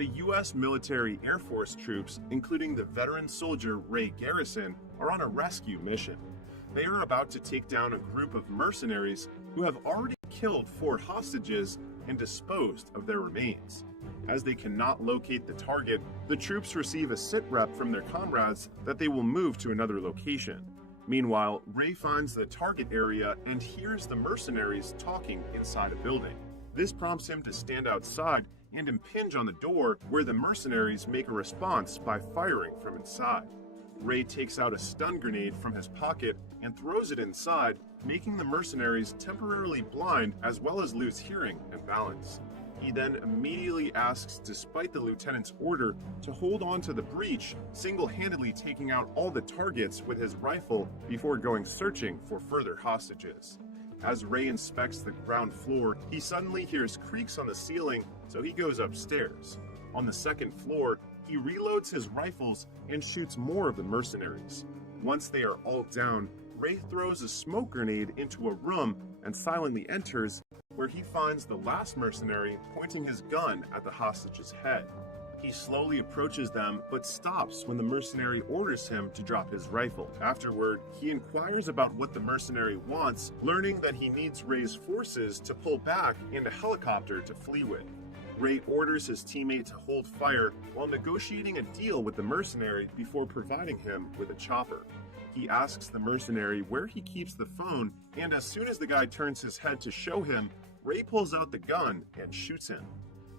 The U.S. military Air Force troops, including the veteran soldier Ray Garrison, are on a rescue mission. They are about to take down a group of mercenaries who have already killed 4 hostages and disposed of their remains. As they cannot locate the target, the troops receive a sitrep from their comrades that they will move to another location. Meanwhile, Ray finds the target area and hears the mercenaries talking inside a building. This prompts him to stand outside and impinge on the door, where the mercenaries make a response by firing from inside. Ray takes out a stun grenade from his pocket and throws it inside, making the mercenaries temporarily blind as well as lose hearing and balance. He then immediately asks, despite the lieutenant's order, to hold on to the breach, single-handedly taking out all the targets with his rifle before going searching for further hostages. As Ray inspects the ground floor, he suddenly hears creaks on the ceiling, so he goes upstairs. On the second floor, he reloads his rifles and shoots more of the mercenaries. Once they are all down, Ray throws a smoke grenade into a room and silently enters, where he finds the last mercenary pointing his gun at the hostage's head. He slowly approaches them, but stops when the mercenary orders him to drop his rifle. Afterward, he inquires about what the mercenary wants, learning that he needs Ray's forces to pull back and a helicopter to flee with. Ray orders his teammate to hold fire while negotiating a deal with the mercenary before providing him with a chopper. He asks the mercenary where he keeps the phone, and as soon as the guy turns his head to show him, Ray pulls out the gun and shoots him.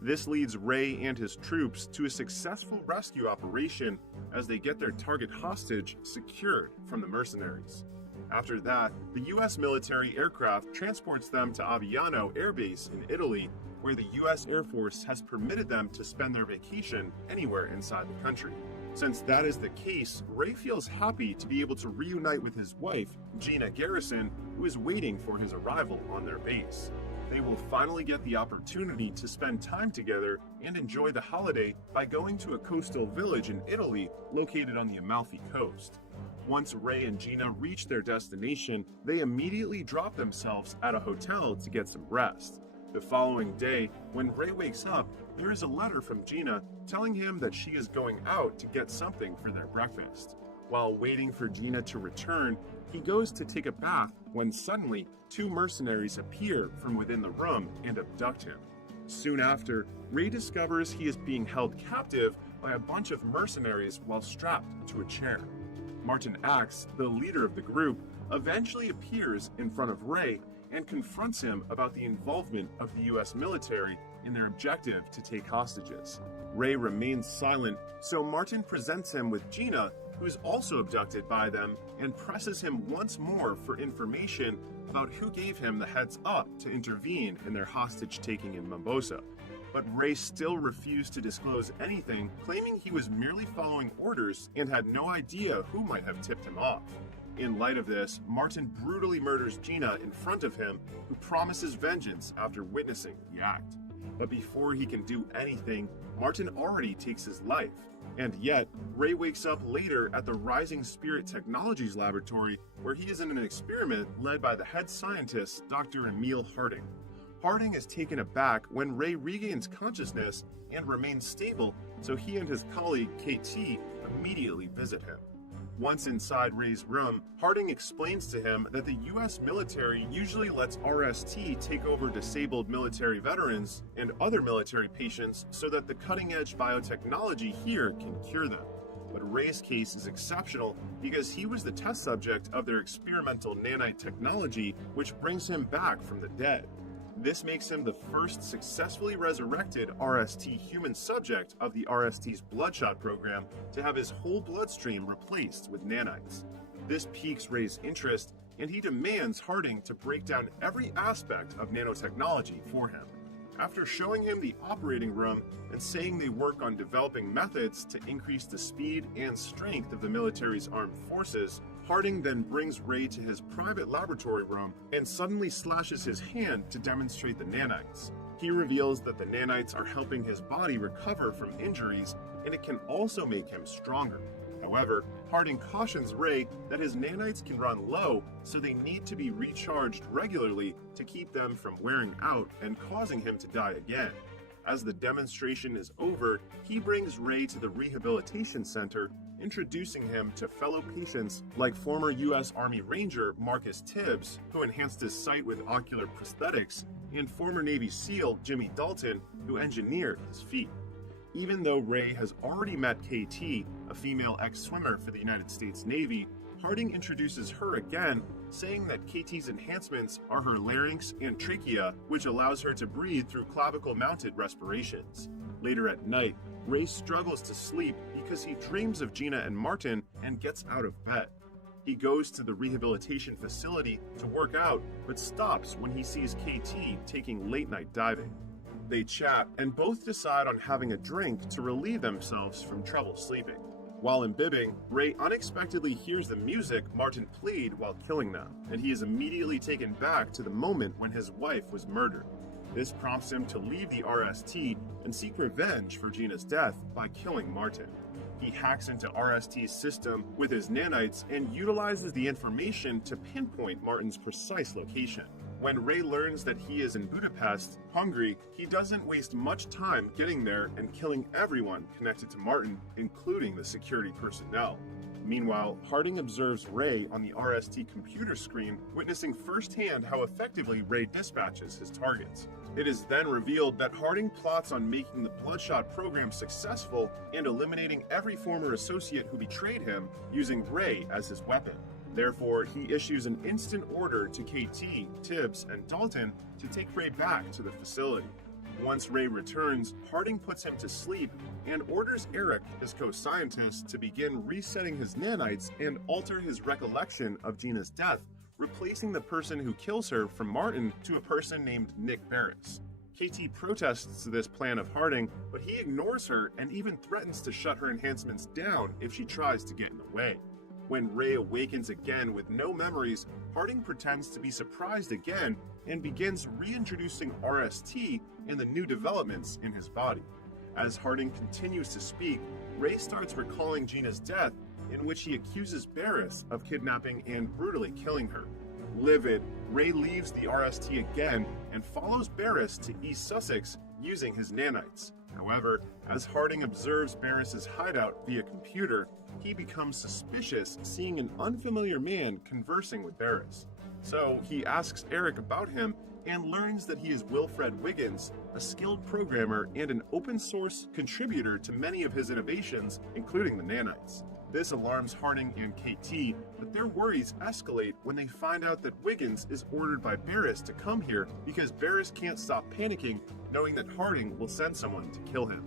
This leads Ray and his troops to a successful rescue operation as they get their target hostage secured from the mercenaries. After that, the U.S. military aircraft transports them to Aviano Air Base in Italy, where the U.S. Air Force has permitted them to spend their vacation anywhere inside the country. Since that is the case, Ray feels happy to be able to reunite with his wife, Gina Garrison, who is waiting for his arrival on their base. They will finally get the opportunity to spend time together and enjoy the holiday by going to a coastal village in Italy located on the Amalfi Coast. Once Ray and Gina reach their destination, they immediately drop themselves at a hotel to get some rest. The following day, when Ray wakes up, there is a letter from Gina telling him that she is going out to get something for their breakfast. While waiting for Gina to return, he goes to take a bath when suddenly 2 mercenaries appear from within the room and abduct him. Soon after, Ray discovers he is being held captive by a bunch of mercenaries while strapped to a chair. Martin Axe, the leader of the group, eventually appears in front of Ray and confronts him about the involvement of the U.S. military in their objective to take hostages. Ray remains silent, so Martin presents him with Gina, who is also abducted by them, and presses him once more for information about who gave him the heads up to intervene in their hostage-taking in Mombosa. But Ray still refused to disclose anything, claiming he was merely following orders and had no idea who might have tipped him off. In light of this, Martin brutally murders Gina in front of him, who promises vengeance after witnessing the act. But before he can do anything, Martin already takes his life. And yet, Ray wakes up later at the Rising Spirit Technologies laboratory, where he is in an experiment led by the head scientist, Dr. Emil Harding. Harding is taken aback when Ray regains consciousness and remains stable, so he and his colleague, KT, immediately visit him. Once inside Ray's room, Harding explains to him that the U.S. military usually lets RST take over disabled military veterans and other military patients so that the cutting-edge biotechnology here can cure them. But Ray's case is exceptional because he was the test subject of their experimental nanite technology, which brings him back from the dead. This makes him the first successfully resurrected RST human subject of the RST's Bloodshot program to have his whole bloodstream replaced with nanites. This piques Ray's interest, and he demands Harding to break down every aspect of nanotechnology for him. After showing him the operating room and saying they work on developing methods to increase the speed and strength of the military's armed forces, Harding then brings Ray to his private laboratory room and suddenly slashes his hand to demonstrate the nanites. He reveals that the nanites are helping his body recover from injuries, and it can also make him stronger. However, Harding cautions Ray that his nanites can run low, so they need to be recharged regularly to keep them from wearing out and causing him to die again. As the demonstration is over, he brings Ray to the rehabilitation center, introducing him to fellow patients like former U.S. Army Ranger Marcus Tibbs, who enhanced his sight with ocular prosthetics, and former Navy SEAL Jimmy Dalton, who engineered his feet. Even though Ray has already met KT, a female ex-swimmer for the United States Navy, Harding introduces her again, saying that KT's enhancements are her larynx and trachea, which allows her to breathe through clavicle-mounted respirations. Later at night, Ray struggles to sleep because he dreams of Gina and Martin and gets out of bed. He goes to the rehabilitation facility to work out, but stops when he sees KT taking late-night diving. They chat and both decide on having a drink to relieve themselves from trouble sleeping. While imbibing, Ray unexpectedly hears the music Martin played while killing them, and he is immediately taken back to the moment when his wife was murdered. This prompts him to leave the RST and seek revenge for Gina's death by killing Martin. He hacks into RST's system with his nanites and utilizes the information to pinpoint Martin's precise location. When Ray learns that he is in Budapest, Hungary, he doesn't waste much time getting there and killing everyone connected to Martin, including the security personnel. Meanwhile, Harding observes Ray on the RST computer screen, witnessing firsthand how effectively Ray dispatches his targets. It is then revealed that Harding plots on making the Bloodshot program successful and eliminating every former associate who betrayed him, using Ray as his weapon. Therefore, he issues an instant order to KT, Tibbs, and Dalton to take Ray back to the facility. Once Ray returns, Harding puts him to sleep and orders Eric, his co-scientist, to begin resetting his nanites and alter his recollection of Gina's death, replacing the person who kills her from Martin to a person named Nick Barris. KT protests this plan of Harding, but he ignores her and even threatens to shut her enhancements down if she tries to get in the way. When Ray awakens again with no memories, Harding pretends to be surprised again and begins reintroducing RST and the new developments in his body. As Harding continues to speak, Ray starts recalling Gina's death, in which he accuses Barris of kidnapping and brutally killing her. Livid, Ray leaves the RST again and follows Barris to East Sussex using his nanites. However, as Harding observes Barris's hideout via computer, he becomes suspicious seeing an unfamiliar man conversing with Barris. So he asks Eric about him and learns that he is Wilfred Wiggins, a skilled programmer and an open source contributor to many of his innovations, including the nanites. This alarms Harding and KT, but their worries escalate when they find out that Wiggins is ordered by Barris to come here because Barris can't stop panicking, knowing that Harding will send someone to kill him.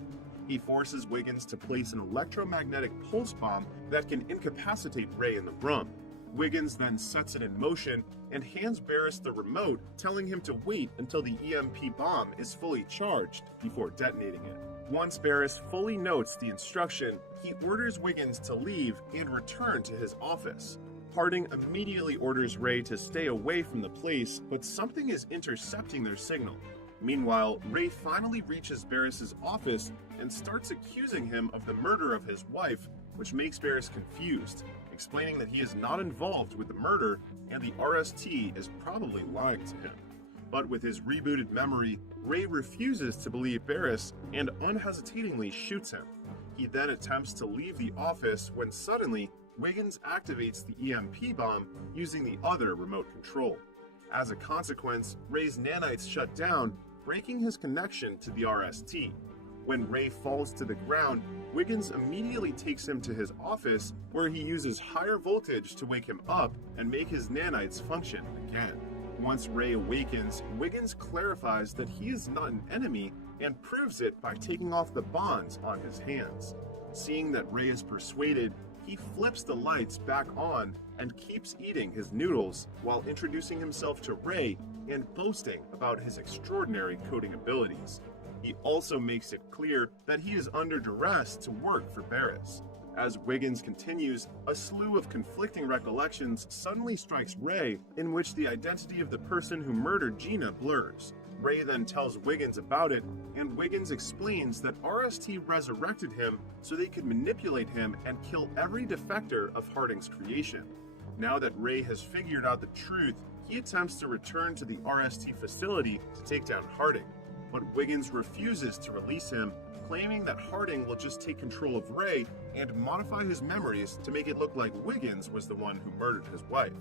He forces Wiggins to place an electromagnetic pulse bomb that can incapacitate Ray in the room. Wiggins then sets it in motion and hands Barris the remote, telling him to wait until the EMP bomb is fully charged before detonating it. Once Barris fully notes the instruction, he orders Wiggins to leave and return to his office. Harding immediately orders Ray to stay away from the place, but something is intercepting their signal. Meanwhile, Ray finally reaches Barris's office and starts accusing him of the murder of his wife, which makes Barris confused, explaining that he is not involved with the murder and the RST is probably lying to him. But with his rebooted memory, Ray refuses to believe Barris and unhesitatingly shoots him. He then attempts to leave the office when suddenly Wiggins activates the EMP bomb using the other remote control. As a consequence, Ray's nanites shut down, breaking his connection to the RST. When Ray falls to the ground, Wiggins immediately takes him to his office, where he uses higher voltage to wake him up and make his nanites function again. Once Ray awakens, Wiggins clarifies that he is not an enemy and proves it by taking off the bonds on his hands. Seeing that Ray is persuaded, he flips the lights back on and keeps eating his noodles while introducing himself to Ray and boasting about his extraordinary coding abilities. He also makes it clear that he is under duress to work for Barris. As Wiggins continues, a slew of conflicting recollections suddenly strikes Ray, in which the identity of the person who murdered Gina blurs. Ray then tells Wiggins about it, and Wiggins explains that RST resurrected him so they could manipulate him and kill every defector of Harding's creation. Now that Ray has figured out the truth, he attempts to return to the RST facility to take down Harding. but Wiggins refuses to release him, claiming that Harding will just take control of Ray and modify his memories to make it look like Wiggins was the one who murdered his wife.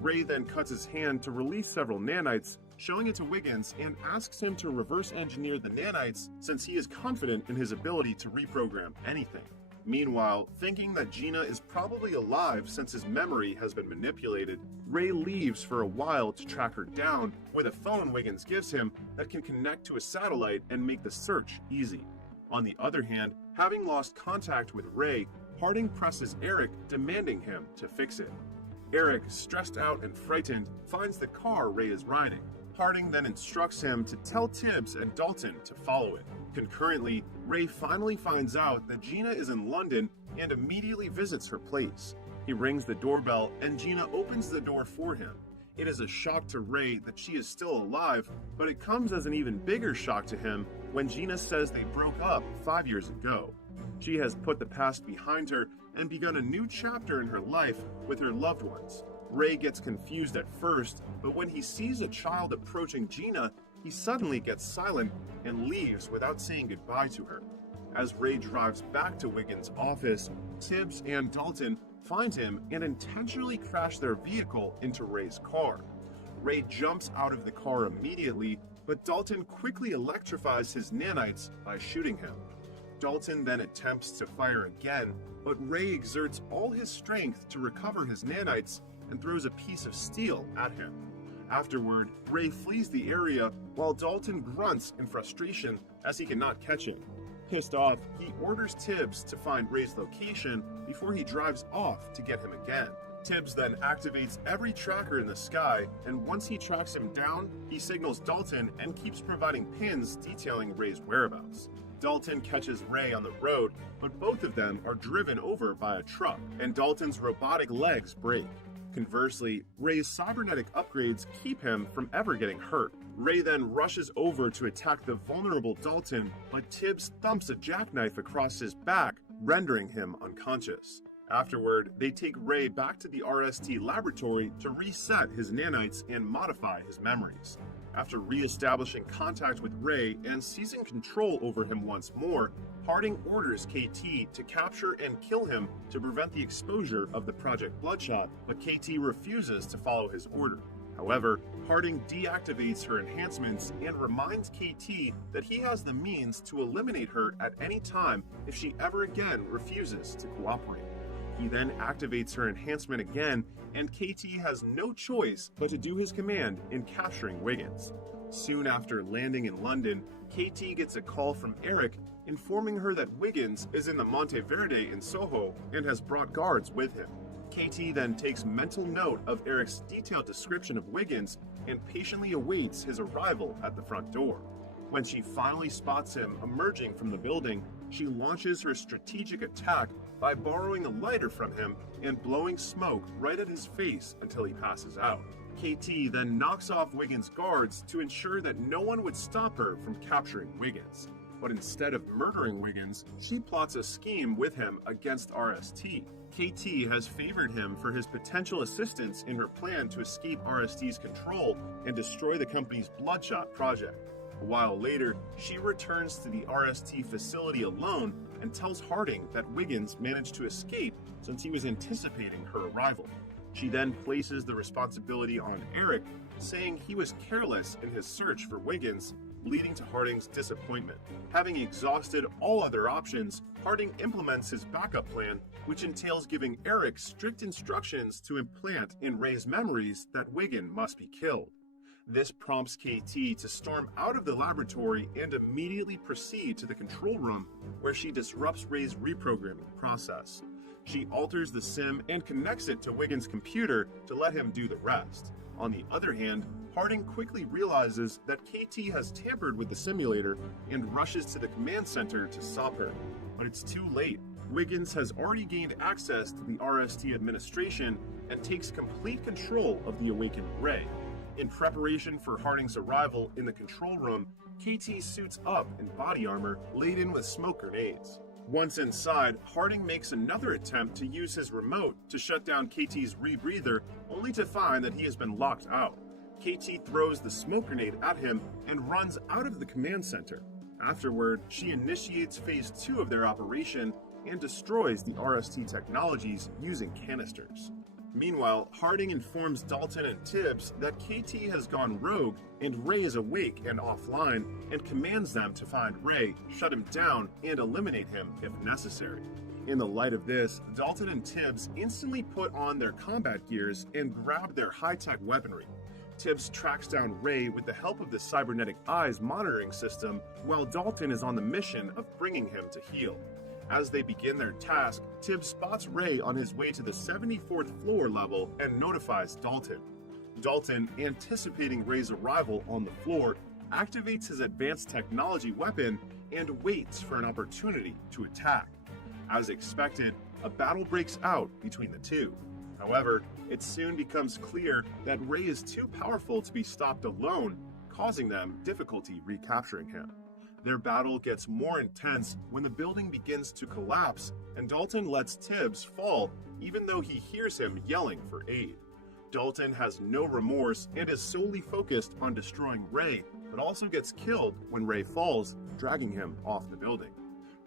Ray then cuts his hand to release several nanites, showing it to Wiggins and asks him to reverse engineer the nanites since he is confident in his ability to reprogram anything. Meanwhile, thinking that Gina is probably alive since his memory has been manipulated, Ray leaves for a while to track her down with a phone Wiggins gives him that can connect to a satellite and make the search easy. On the other hand, having lost contact with Ray, Harding presses Eric, demanding him to fix it. Eric, stressed out and frightened, finds the car Ray is riding. Harding then instructs him to tell Tibbs and Dalton to follow it. Concurrently, Ray finally finds out that Gina is in London and immediately visits her place. He rings the doorbell and Gina opens the door for him. It is a shock to Ray that she is still alive, but it comes as an even bigger shock to him when Gina says they broke up 5 years ago. She has put the past behind her and begun a new chapter in her life with her loved ones. Ray gets confused at first, but when he sees a child approaching Gina, he suddenly gets silent and leaves without saying goodbye to her. As Ray drives back to Wiggins' office, Tibbs and Dalton find him and intentionally crash their vehicle into Ray's car. Ray jumps out of the car immediately, but Dalton quickly electrifies his nanites by shooting him. Dalton then attempts to fire again, but Ray exerts all his strength to recover his nanites and throws a piece of steel at him. Afterward, Ray flees the area while Dalton grunts in frustration as he cannot catch him. Pissed off, he orders Tibbs to find Ray's location before he drives off to get him again. Tibbs then activates every tracker in the sky, and once he tracks him down, he signals Dalton and keeps providing pins detailing Ray's whereabouts. Dalton catches Ray on the road, but both of them are driven over by a truck, and Dalton's robotic legs break. Conversely, Ray's cybernetic upgrades keep him from ever getting hurt. Ray then rushes over to attack the vulnerable Dalton, but Tibbs thumps a jackknife across his back, rendering him unconscious. Afterward, they take Ray back to the RST laboratory to reset his nanites and modify his memories. After re-establishing contact with Ray and seizing control over him once more, Harding orders KT to capture and kill him to prevent the exposure of the Project Bloodshot, but KT refuses to follow his order. However, Harding deactivates her enhancements and reminds KT that he has the means to eliminate her at any time if she ever again refuses to cooperate. He then activates her enhancement again, and KT has no choice but to do his command in capturing Wiggins. Soon after landing in London, KT gets a call from Eric informing her that Wiggins is in the Monteverde in Soho and has brought guards with him. KT then takes mental note of Eric's detailed description of Wiggins and patiently awaits his arrival at the front door. When she finally spots him emerging from the building, she launches her strategic attack by borrowing a lighter from him and blowing smoke right at his face until he passes out. KT then knocks off Wiggins' guards to ensure that no one would stop her from capturing Wiggins. But instead of murdering Wiggins, she plots a scheme with him against RST. KT has favored him for his potential assistance in her plan to escape RST's control and destroy the company's Bloodshot project. A while later, she returns to the RST facility alone and tells Harding that Wiggins managed to escape since he was anticipating her arrival. She then places the responsibility on Eric, saying he was careless in his search for Wiggins, leading to Harding's disappointment. Having exhausted all other options, Harding implements his backup plan, which entails giving Eric strict instructions to implant in Ray's memories that Wiggins must be killed. This prompts KT to storm out of the laboratory and immediately proceed to the control room, where she disrupts Ray's reprogramming process. She alters the sim and connects it to Wiggins' computer to let him do the rest. On the other hand, Harding quickly realizes that KT has tampered with the simulator and rushes to the command center to stop her. But it's too late. Wiggins has already gained access to the RST administration and takes complete control of the awakened Ray. In preparation for Harding's arrival in the control room, KT suits up in body armor laden with smoke grenades. Once inside, Harding makes another attempt to use his remote to shut down KT's rebreather, only to find that he has been locked out. KT throws the smoke grenade at him and runs out of the command center. Afterward, she initiates Phase 2 of their operation and destroys the RST technologies using canisters. Meanwhile, Harding informs Dalton and Tibbs that KT has gone rogue and Ray is awake and offline, and commands them to find Ray, shut him down, and eliminate him if necessary. In the light of this, Dalton and Tibbs instantly put on their combat gears and grab their high-tech weaponry. Tibbs tracks down Ray with the help of the cybernetic eyes monitoring system, while Dalton is on the mission of bringing him to heal. As they begin their task, Tibbs spots Ray on his way to the 74th floor level and notifies Dalton. Dalton, anticipating Ray's arrival on the floor, activates his advanced technology weapon and waits for an opportunity to attack. As expected, a battle breaks out between the two. However, it soon becomes clear that Ray is too powerful to be stopped alone, causing them difficulty recapturing him. Their battle gets more intense when the building begins to collapse and Dalton lets Tibbs fall even though he hears him yelling for aid. Dalton has no remorse and is solely focused on destroying Ray, but also gets killed when Ray falls, dragging him off the building.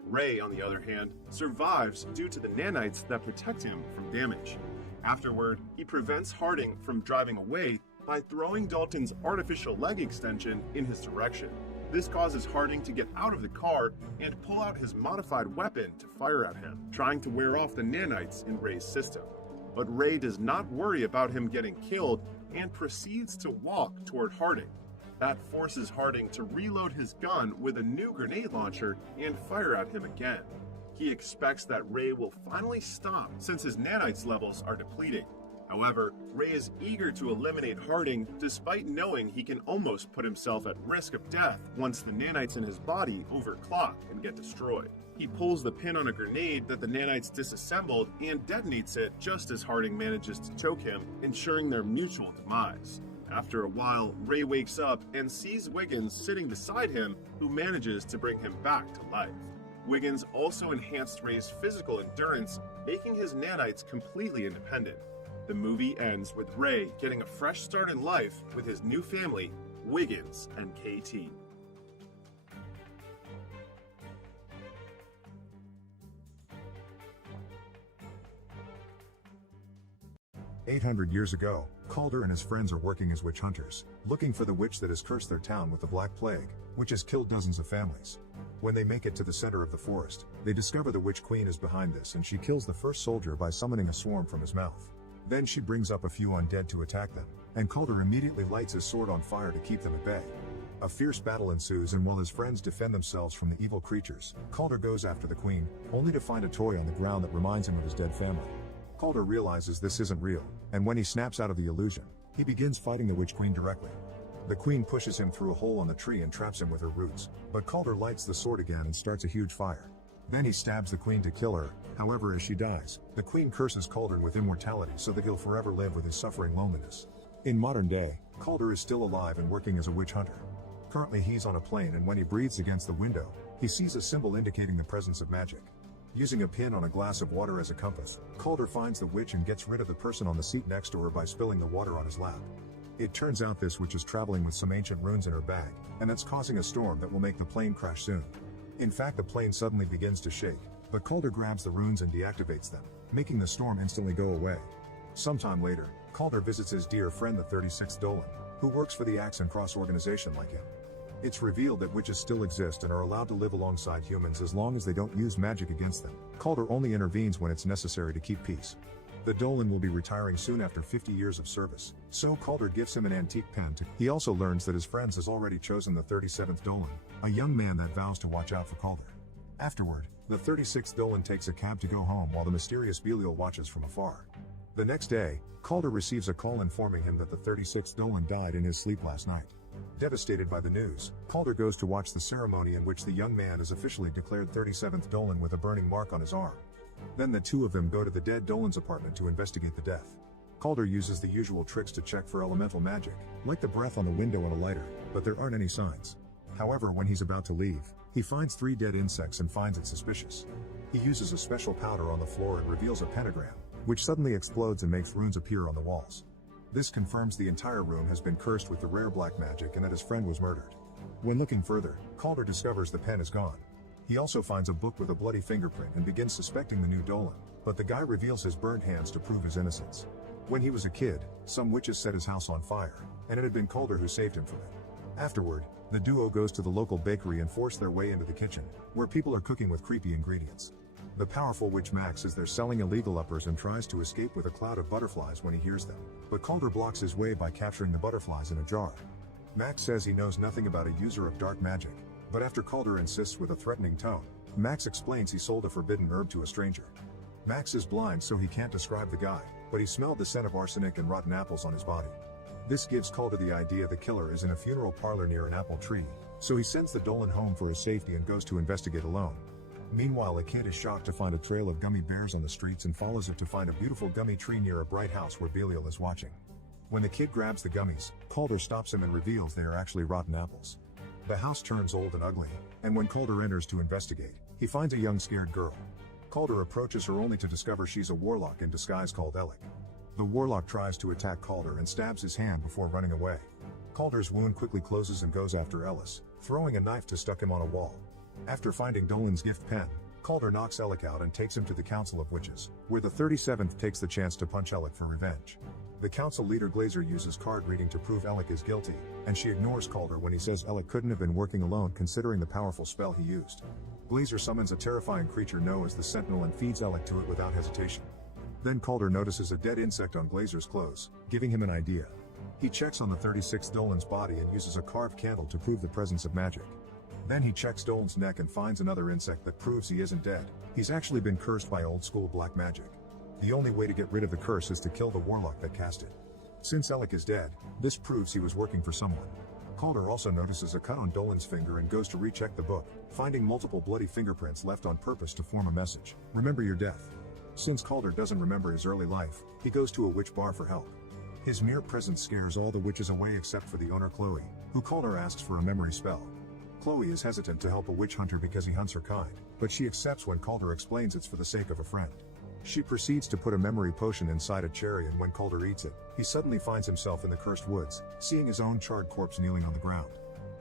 Ray, on the other hand, survives due to the nanites that protect him from damage. Afterward, he prevents Harding from driving away by throwing Dalton's artificial leg extension in his direction. This causes Harding to get out of the car and pull out his modified weapon to fire at him, trying to wear off the nanites in Ray's system. But Ray does not worry about him getting killed and proceeds to walk toward Harding. That forces Harding to reload his gun with a new grenade launcher and fire at him again. He expects that Ray will finally stop since his nanites levels are depleting. However, Ray is eager to eliminate Harding despite knowing he can almost put himself at risk of death once the nanites in his body overclock and get destroyed. He pulls the pin on a grenade that the nanites disassembled and detonates it just as Harding manages to choke him, ensuring their mutual demise. After a while, Ray wakes up and sees Wiggins sitting beside him, who manages to bring him back to life. Wiggins also enhanced Ray's physical endurance, making his nanites completely independent. The movie ends with Ray getting a fresh start in life with his new family, Wiggins and KT. "800 years ago, Calder and his friends are working as witch hunters, looking for the witch that has cursed their town with the Black Plague, which has killed dozens of families. When they make it to the center of the forest, they discover the Witch Queen is behind this and she kills the first soldier by summoning a swarm from his mouth. Then she brings up a few undead to attack them, and Calder immediately lights his sword on fire to keep them at bay. A fierce battle ensues, and while his friends defend themselves from the evil creatures, Calder goes after the queen, only to find a toy on the ground that reminds him of his dead family. Calder realizes this isn't real, and when he snaps out of the illusion, he begins fighting the Witch Queen directly. The queen pushes him through a hole on the tree and traps him with her roots, but Calder lights the sword again and starts a huge fire. Then he stabs the queen to kill her. However, as she dies, the queen curses Calder with immortality so that he'll forever live with his suffering loneliness. In modern day, Calder is still alive and working as a witch hunter. Currently he's on a plane, and when he breathes against the window, he sees a symbol indicating the presence of magic. Using a pin on a glass of water as a compass, Calder finds the witch and gets rid of the person on the seat next to her by spilling the water on his lap. It turns out this witch is traveling with some ancient runes in her bag, and that's causing a storm that will make the plane crash soon. In fact, the plane suddenly begins to shake, but Calder grabs the runes and deactivates them, making the storm instantly go away. Sometime later, Calder visits his dear friend the 36th Dolan, who works for the Axe and Cross organization like him. It's revealed that witches still exist and are allowed to live alongside humans as long as they don't use magic against them. Calder only intervenes when it's necessary to keep peace. The Dolan will be retiring soon after 50 years of service, so Calder gives him an antique pen to. He also learns that his friends has already chosen the 37th Dolan, a young man that vows to watch out for Calder. Afterward, the 36th Dolan takes a cab to go home while the mysterious Belial watches from afar. The next day, Calder receives a call informing him that the 36th Dolan died in his sleep last night. Devastated by the news, Calder goes to watch the ceremony in which the young man is officially declared 37th Dolan with a burning mark on his arm. Then the two of them go to the dead Dolan's apartment to investigate the death. Calder uses the usual tricks to check for elemental magic, like the breath on the window and a lighter, but there aren't any signs. However, when he's about to leave, he finds 3 dead insects and finds it suspicious. He uses a special powder on the floor and reveals a pentagram, which suddenly explodes and makes runes appear on the walls. This confirms the entire room has been cursed with the rare black magic and that his friend was murdered. When looking further, Calder discovers the pen is gone. He also finds a book with a bloody fingerprint and begins suspecting the new Dolan, but the guy reveals his burnt hands to prove his innocence. When he was a kid, some witches set his house on fire, and it had been Calder who saved him from it. Afterward, the duo goes to the local bakery and force their way into the kitchen, where people are cooking with creepy ingredients. The powerful witch Max is there selling illegal uppers and tries to escape with a cloud of butterflies when he hears them, but Calder blocks his way by capturing the butterflies in a jar. Max says he knows nothing about a user of dark magic, but after Calder insists with a threatening tone, Max explains he sold a forbidden herb to a stranger. Max is blind so he can't describe the guy, but he smelled the scent of arsenic and rotten apples on his body. This gives Calder the idea the killer is in a funeral parlor near an apple tree, so he sends the Dolan home for his safety and goes to investigate alone. Meanwhile, a kid is shocked to find a trail of gummy bears on the streets and follows it to find a beautiful gummy tree near a bright house where Belial is watching. When the kid grabs the gummies, Calder stops him and reveals they are actually rotten apples. The house turns old and ugly, and when Calder enters to investigate, he finds a young scared girl. Calder approaches her only to discover she's a warlock in disguise called Alec. The warlock tries to attack Calder and stabs his hand before running away. Calder's wound quickly closes and goes after Ellis, throwing a knife to stuck him on a wall. After finding Dolan's gift pen, Calder knocks Alec out and takes him to the Council of Witches, where the 37th takes the chance to punch Alec for revenge. The council leader Glazer uses card reading to prove Alec is guilty, and she ignores Calder when he says Alec couldn't have been working alone considering the powerful spell he used. Glazer summons a terrifying creature known as the Sentinel and feeds Alec to it without hesitation. Then Calder notices a dead insect on Glazer's clothes, giving him an idea. He checks on the 36th Dolan's body and uses a carved candle to prove the presence of magic. Then he checks Dolan's neck and finds another insect that proves he isn't dead. He's actually been cursed by old school black magic. The only way to get rid of the curse is to kill the warlock that cast it. Since Alec is dead, this proves he was working for someone. Calder also notices a cut on Dolan's finger and goes to recheck the book, finding multiple bloody fingerprints left on purpose to form a message. Remember your death. Since Calder doesn't remember his early life, he goes to a witch bar for help. His mere presence scares all the witches away except for the owner Chloe, who Calder asks for a memory spell. Chloe is hesitant to help a witch hunter because he hunts her kind, but she accepts when Calder explains it's for the sake of a friend. She proceeds to put a memory potion inside a cherry, and when Calder eats it, he suddenly finds himself in the cursed woods, seeing his own charred corpse kneeling on the ground.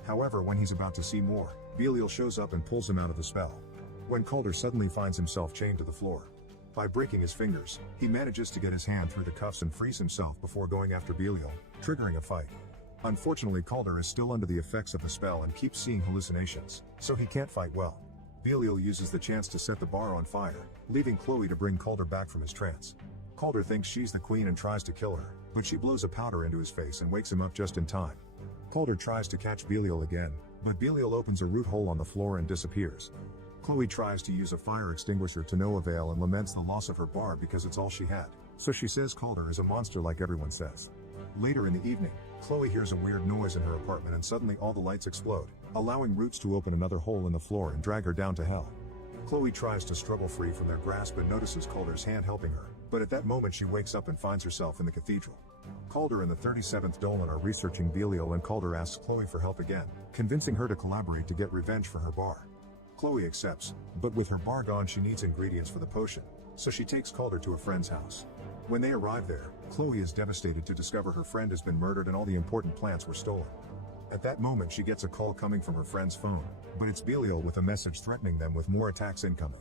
However, when he's about to see more, Belial shows up and pulls him out of the spell. When Calder suddenly finds himself chained to the floor. By breaking his fingers, he manages to get his hand through the cuffs and frees himself before going after Belial, triggering a fight. Unfortunately, Calder is still under the effects of the spell and keeps seeing hallucinations, so he can't fight well. Belial uses the chance to set the bar on fire, leaving Chloe to bring Calder back from his trance. Calder thinks she's the queen and tries to kill her, but she blows a powder into his face and wakes him up just in time. Calder tries to catch Belial again, but Belial opens a root hole on the floor and disappears. Chloe tries to use a fire extinguisher to no avail and laments the loss of her bar because it's all she had, so she says Calder is a monster like everyone says. Later in the evening, Chloe hears a weird noise in her apartment and suddenly all the lights explode, allowing roots to open another hole in the floor and drag her down to hell. Chloe tries to struggle free from their grasp and notices Calder's hand helping her, but at that moment she wakes up and finds herself in the cathedral. Calder and the 37th Dolan are researching Belial, and Calder asks Chloe for help again, convincing her to collaborate to get revenge for her bar. Chloe accepts, but with her bar gone she needs ingredients for the potion, so she takes Calder to a friend's house. When they arrive there, Chloe is devastated to discover her friend has been murdered and all the important plants were stolen. At that moment she gets a call coming from her friend's phone, but it's Belial with a message threatening them with more attacks incoming.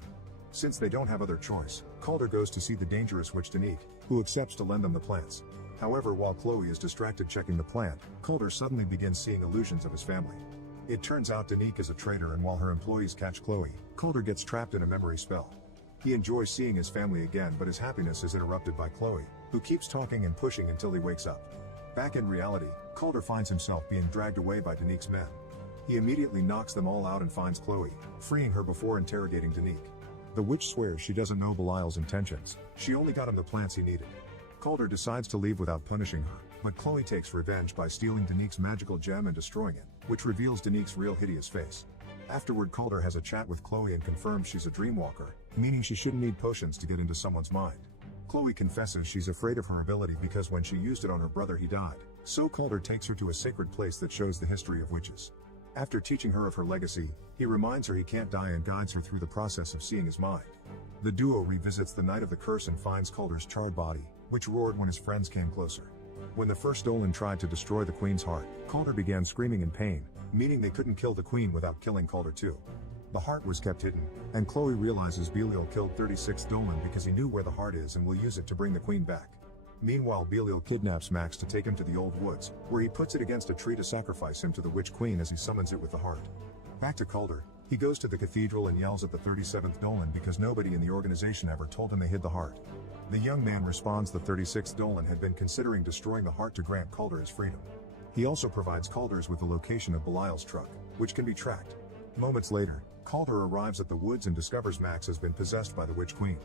Since they don't have other choice, Calder goes to see the dangerous witch Danique, who accepts to lend them the plants. However, while Chloe is distracted checking the plant, Calder suddenly begins seeing illusions of his family. It turns out Danique is a traitor, and while her employees catch Chloe, Calder gets trapped in a memory spell. He enjoys seeing his family again, but his happiness is interrupted by Chloe, who keeps talking and pushing until he wakes up. Back in reality, Calder finds himself being dragged away by Danique's men. He immediately knocks them all out and finds Chloe, freeing her before interrogating Danique. The witch swears she doesn't know Belial's intentions, she only got him the plants he needed. Calder decides to leave without punishing her, but Chloe takes revenge by stealing Danique's magical gem and destroying it, which reveals Danique's real hideous face. Afterward, Calder has a chat with Chloe and confirms she's a dreamwalker, meaning she shouldn't need potions to get into someone's mind. Chloe confesses she's afraid of her ability because when she used it on her brother he died, so Calder takes her to a sacred place that shows the history of witches. After teaching her of her legacy, he reminds her he can't die and guides her through the process of seeing his mind. The duo revisits the night of the curse and finds Calder's charred body, which roared when his friends came closer. When the first Dolan tried to destroy the Queen's heart, Calder began screaming in pain, meaning they couldn't kill the Queen without killing Calder too. The heart was kept hidden, and Chloe realizes Belial killed 36 Dolan because he knew where the heart is and will use it to bring the Queen back. Meanwhile, Belial kidnaps Max to take him to the Old Woods, where he puts it against a tree to sacrifice him to the Witch Queen as he summons it with the heart. Back to Calder, he goes to the cathedral and yells at the 37th Dolan because nobody in the organization ever told him they hid the heart. The young man responds the 36th Dolan had been considering destroying the heart to grant Calder his freedom. He also provides Calders with the location of Belial's truck, which can be tracked. Moments later, Calder arrives at the woods and discovers Max has been possessed by the Witch Queen.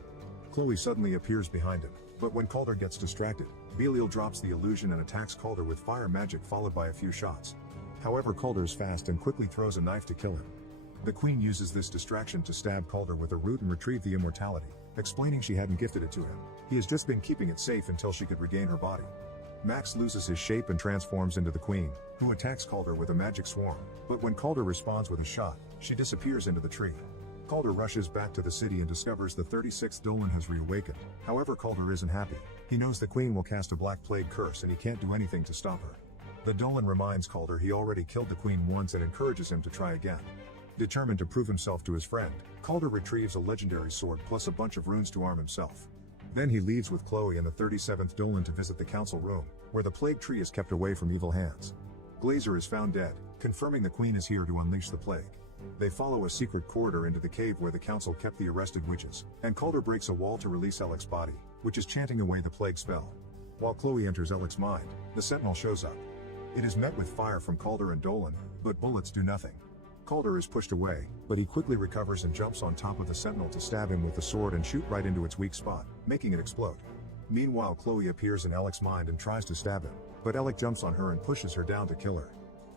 Chloe suddenly appears behind him, but when Calder gets distracted, Belial drops the illusion and attacks Calder with fire magic followed by a few shots. However, Calder is fast and quickly throws a knife to kill him. The Queen uses this distraction to stab Calder with a root and retrieve the immortality, explaining she hadn't gifted it to him. He has just been keeping it safe until she could regain her body. Max loses his shape and transforms into the Queen, who attacks Calder with a magic swarm, but when Calder responds with a shot, she disappears into the tree. Calder rushes back to the city and discovers the 36th Dolan has reawakened. However, Calder isn't happy. He knows the Queen will cast a Black Plague curse and he can't do anything to stop her. The Dolan reminds Calder he already killed the Queen once and encourages him to try again. Determined to prove himself to his friend, Calder retrieves a legendary sword plus a bunch of runes to arm himself. Then he leaves with Chloe and the 37th Dolan to visit the council room, where the plague tree is kept away from evil hands. Glazer is found dead, confirming the Queen is here to unleash the plague. They follow a secret corridor into the cave where the council kept the arrested witches, and Calder breaks a wall to release Alec's body, which is chanting away the plague spell. While Chloe enters Alec's mind, the Sentinel shows up. It is met with fire from Calder and Dolan, but bullets do nothing. Calder is pushed away, but he quickly recovers and jumps on top of the Sentinel to stab him with the sword and shoot right into its weak spot, making it explode. Meanwhile, Chloe appears in Alec's mind and tries to stab him, but Alec jumps on her and pushes her down to kill her.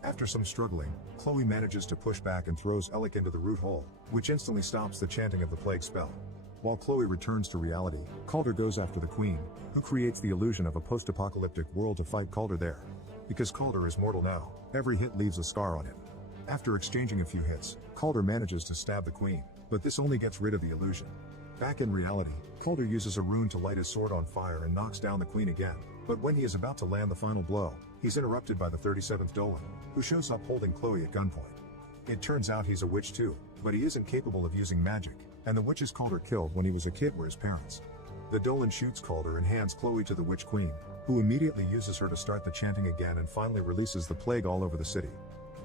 After some struggling, Chloe manages to push back and throws Alec into the root hole, which instantly stops the chanting of the plague spell. While Chloe returns to reality, Calder goes after the Queen, who creates the illusion of a post-apocalyptic world to fight Calder there. Because Calder is mortal now, every hit leaves a scar on him. After exchanging a few hits, Calder manages to stab the Queen, but this only gets rid of the illusion. Back in reality, Calder uses a rune to light his sword on fire and knocks down the Queen again, but when he is about to land the final blow, he's interrupted by the 37th Dolan, who shows up holding Chloe at gunpoint. It turns out he's a witch too, but he isn't capable of using magic, and the witches Calder killed when he was a kid were his parents. The Dolan shoots Calder and hands Chloe to the Witch Queen, who immediately uses her to start the chanting again and finally releases the plague all over the city.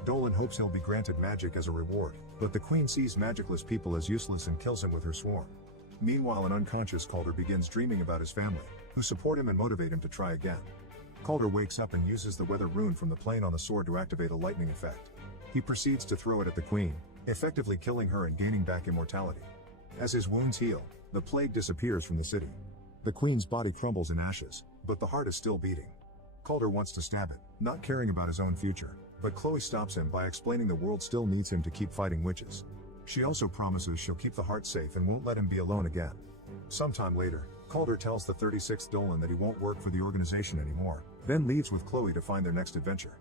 Dolan hopes he'll be granted magic as a reward, but the Queen sees magicless people as useless and kills him with her swarm. Meanwhile, an unconscious Calder begins dreaming about his family, who support him and motivate him to try again. Calder wakes up and uses the weather rune from the plane on the sword to activate a lightning effect. He proceeds to throw it at the Queen, effectively killing her and gaining back immortality. As his wounds heal, the plague disappears from the city. The Queen's body crumbles in ashes, but the heart is still beating. Calder wants to stab it, not caring about his own future, but Chloe stops him by explaining the world still needs him to keep fighting witches. She also promises she'll keep the heart safe and won't let him be alone again. Sometime later, Calder tells the 36th Dolan that he won't work for the organization anymore, then leaves with Chloe to find their next adventure.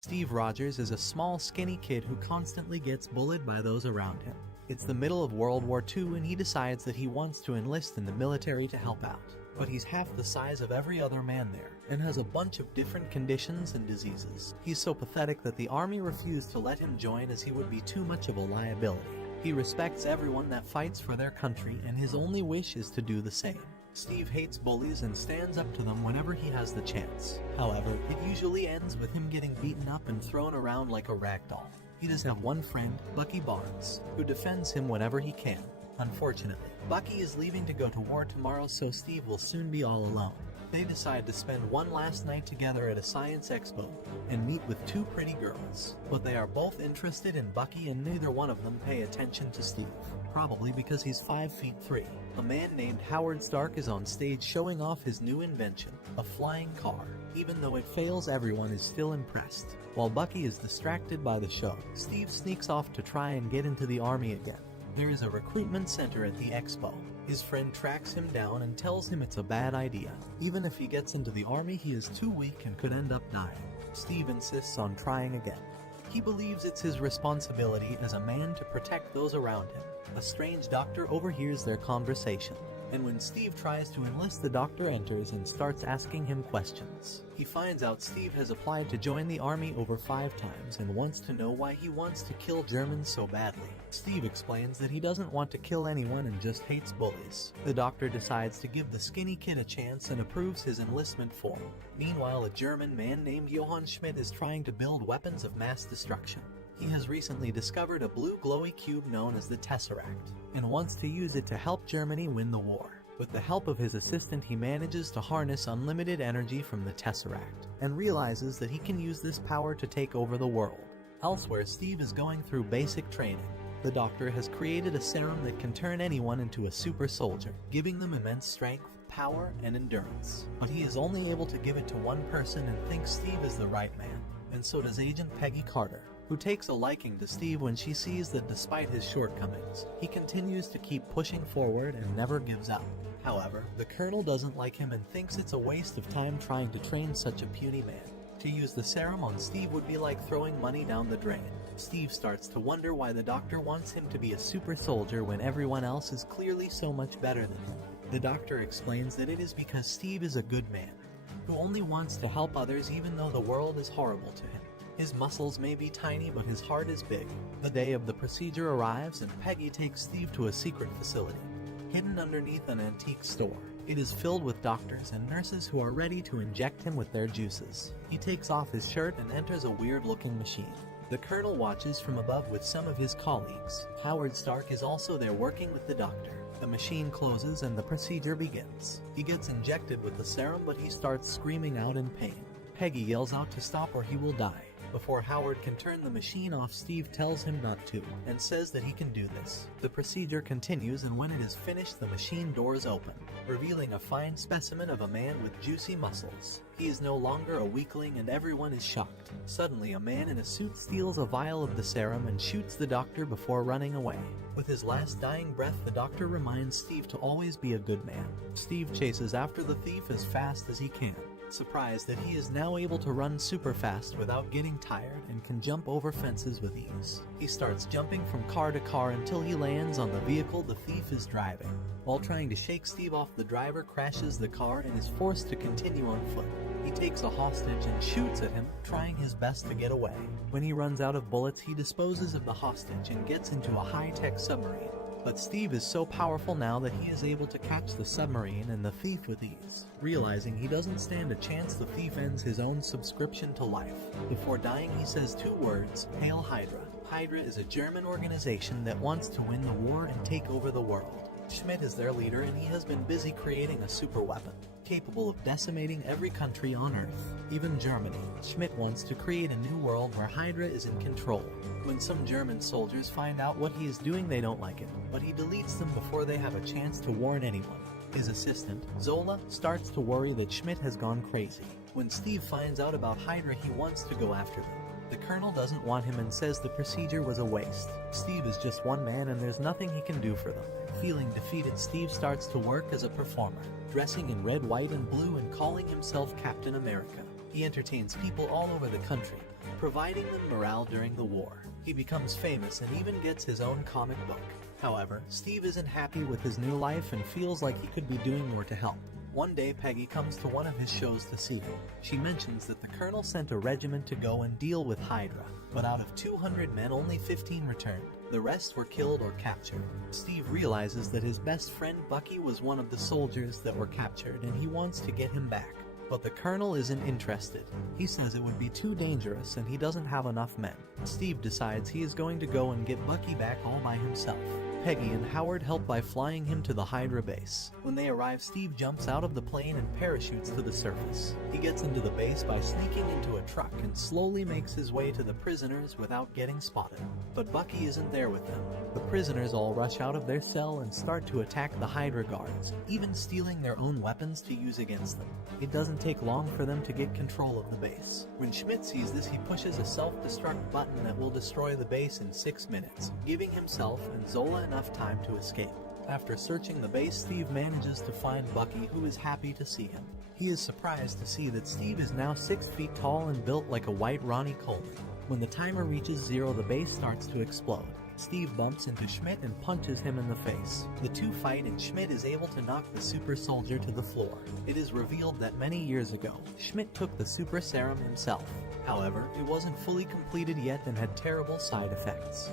Steve Rogers is a small, skinny kid who constantly gets bullied by those around him. It's the middle of World War II and he decides that he wants to enlist in the military to help out. But he's half the size of every other man there, and has a bunch of different conditions and diseases. He's so pathetic that the army refused to let him join as he would be too much of a liability. He respects everyone that fights for their country, and his only wish is to do the same. Steve hates bullies and stands up to them whenever he has the chance. However, it usually ends with him getting beaten up and thrown around like a rag doll. He does have one friend, Bucky Barnes, who defends him whenever he can. Unfortunately, Bucky is leaving to go to war tomorrow, so Steve will soon be all alone. They decide to spend one last night together at a science expo and meet with two pretty girls. But they are both interested in Bucky and neither one of them pay attention to Steve, probably because he's 5'3". A man named Howard Stark is on stage showing off his new invention, a flying car. Even though it fails, everyone is still impressed. While Bucky is distracted by the show, Steve sneaks off to try and get into the army again. There is a recruitment center at the expo. His friend tracks him down and tells him it's a bad idea. Even if he gets into the army, he is too weak and could end up dying. Steve insists on trying again. He believes it's his responsibility as a man to protect those around him. A strange doctor overhears their conversation, and when Steve tries to enlist, the doctor enters and starts asking him questions. He finds out Steve has applied to join the army over 5 times and wants to know why he wants to kill Germans so badly. Steve explains that he doesn't want to kill anyone and just hates bullies. The doctor decides to give the skinny kid a chance and approves his enlistment form. Meanwhile, a German man named Johann Schmidt is trying to build weapons of mass destruction. He has recently discovered a blue glowy cube known as the Tesseract, and wants to use it to help Germany win the war. With the help of his assistant, he manages to harness unlimited energy from the Tesseract, and realizes that he can use this power to take over the world. Elsewhere, Steve is going through basic training. The doctor has created a serum that can turn anyone into a super soldier, giving them immense strength, power, and endurance. But he is only able to give it to one person and thinks Steve is the right man, and so does Agent Peggy Carter, who takes a liking to Steve when she sees that despite his shortcomings, he continues to keep pushing forward and never gives up. However, the Colonel doesn't like him and thinks it's a waste of time trying to train such a puny man. To use the serum on Steve would be like throwing money down the drain. Steve starts to wonder why the doctor wants him to be a super soldier when everyone else is clearly so much better than him. The doctor explains that it is because Steve is a good man, who only wants to help others even though the world is horrible to him. His muscles may be tiny, but his heart is big. The day of the procedure arrives, and Peggy takes Steve to a secret facility, hidden underneath an antique store. It is filled with doctors and nurses who are ready to inject him with their juices. He takes off his shirt and enters a weird-looking machine. The Colonel watches from above with some of his colleagues. Howard Stark is also there working with the doctor. The machine closes and the procedure begins. He gets injected with the serum, but he starts screaming out in pain. Peggy yells out to stop or he will die. Before Howard can turn the machine off, Steve tells him not to, and says that he can do this. The procedure continues, and when it is finished, the machine doors open, revealing a fine specimen of a man with juicy muscles. He is no longer a weakling, and everyone is shocked. Suddenly, a man in a suit steals a vial of the serum and shoots the doctor before running away. With his last dying breath, the doctor reminds Steve to always be a good man. Steve chases after the thief as fast as he can, surprised that he is now able to run super fast without getting tired and can jump over fences with ease. He starts jumping from car to car until he lands on the vehicle the thief is driving. While trying to shake Steve off, the driver crashes the car and is forced to continue on foot. He takes a hostage and shoots at him, trying his best to get away. When he runs out of bullets, he disposes of the hostage and gets into a high-tech submarine. But Steve is so powerful now that he is able to catch the submarine and the thief with ease. Realizing he doesn't stand a chance, the thief ends his own subscription to life. Before dying, he says 2 words, "Hail Hydra." Hydra is a German organization that wants to win the war and take over the world. Schmidt is their leader, and he has been busy creating a super weapon, capable of decimating every country on Earth, even Germany. Schmidt wants to create a new world where Hydra is in control. When some German soldiers find out what he is doing, they don't like it, but he deletes them before they have a chance to warn anyone. His assistant, Zola, starts to worry that Schmidt has gone crazy. When Steve finds out about Hydra, he wants to go after them. The Colonel doesn't want him and says the procedure was a waste. Steve is just one man and there's nothing he can do for them. Feeling defeated, Steve starts to work as a performer, dressing in red, white, and blue and calling himself Captain America. He entertains people all over the country, providing them morale during the war. He becomes famous and even gets his own comic book. However, Steve isn't happy with his new life and feels like he could be doing more to help. One day, Peggy comes to one of his shows to see him. She mentions that the Colonel sent a regiment to go and deal with Hydra, but out of 200 men, only 15 returned. The rest were killed or captured. Steve realizes that his best friend Bucky was one of the soldiers that were captured, and he wants to get him back. But the Colonel isn't interested. He says it would be too dangerous and he doesn't have enough men. Steve decides he is going to go and get Bucky back all by himself. Peggy and Howard help by flying him to the Hydra base. When they arrive, Steve jumps out of the plane and parachutes to the surface. He gets into the base by sneaking into a truck and slowly makes his way to the prisoners without getting spotted. But Bucky isn't there with them. The prisoners all rush out of their cell and start to attack the Hydra guards, even stealing their own weapons to use against them. It doesn't take long for them to get control of the base. When Schmidt sees this, he pushes a self-destruct button that will destroy the base in 6 minutes, giving himself and Zola enough time to escape. After searching the base, Steve manages to find Bucky, who is happy to see him. He is surprised to see that Steve is now 6 feet tall and built like a white Ronnie Coleman. When the timer reaches 0, the base starts to explode. Steve bumps into Schmidt and punches him in the face. The two fight and Schmidt is able to knock the super soldier to the floor. It is revealed that many years ago, Schmidt took the super serum himself. However, it wasn't fully completed yet and had terrible side effects.